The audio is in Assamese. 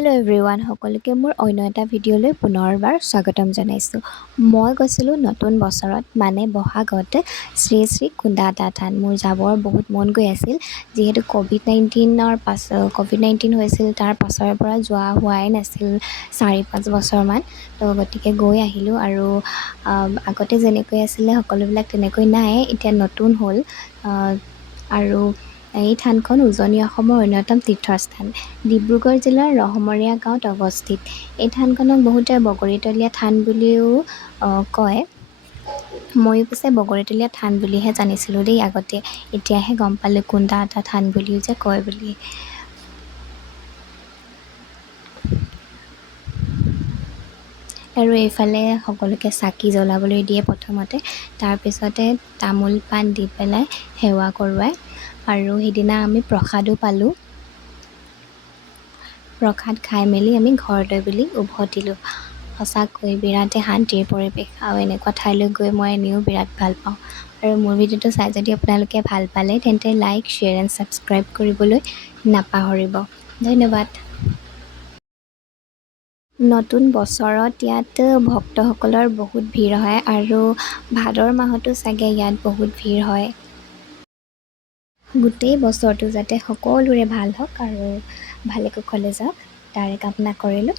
হেল্ল' এভৰিৱান, সকলোকে মোৰ অন্য এটা ভিডিঅ'লৈ পুনৰবাৰ স্বাগতম জনাইছোঁ। মই গৈছিলোঁ নতুন বছৰত মানে বহাগত শ্ৰী শ্ৰী কুন্দাটা থান। মোৰ যাবৰ বহুত মন গৈ আছিল, যিহেতু ক'ভিড 19 হৈছিল, তাৰ পাছৰে পৰা যোৱা হোৱাই নাছিল 4-5 বছৰমান। তো গতিকে গৈ আহিলোঁ আৰু আগতে যেনেকৈ আছিলে সকলোবিলাক তেনেকৈ নাই, এতিয়া নতুন হ'ল। আৰু এই থানখন উজনি অসমৰ অন্যতম তীৰ্থস্থান। ডিব্ৰুগড় জিলাৰ ৰহমৰীয়া গাঁৱত অৱস্থিত। এই থানখনক বহুতে বগৰীতলীয়া থান বুলিও কয়। ময়ো পিছে বগৰীতলীয়া থান বুলিহে জানিছিলোঁ দেই আগতে, এতিয়াহে গম পালোঁ কুন্দাটা থান বুলিও যে কয় বুলি। আৰু এইফালে সকলোকে চাকি জ্বলাবলৈ দিয়ে প্ৰথমতে, তাৰপিছতে তামোল পাণ দি পেলাই সেৱা কৰোৱায়। আৰু সেইদিনা আমি প্ৰসাদো পালোঁ। প্ৰসাদ খাই মেলি আমি ঘৰলৈ বুলি উভতিলোঁ। সঁচাকৈ বিৰাটেই শান্তিৰ পৰিৱেশ, আৰু এনেকুৱা ঠাইলৈ গৈ মই এনেও বিৰাট ভাল পাওঁ। আৰু মোৰ ভিডিঅ'টো চাই যদি আপোনালোকে ভাল পালে তেন্তে লাইক, শ্বেয়াৰ এণ্ড ছাবস্ক্ৰাইব কৰিবলৈ নাপাহৰিব। ধন্যবাদ। নতুন বছৰত ইয়াত ভক্তসকলৰ বহুত ভিৰ হয় আৰু ভাদৰ মাহতো চাগে ইয়াত বহুত ভিৰ হয়। গোটেই বছৰটো যাতে সকলোৰে ভাল হওক আৰু ভালে কুশলে যাওক, তাৰে কামনা কৰিলোঁ।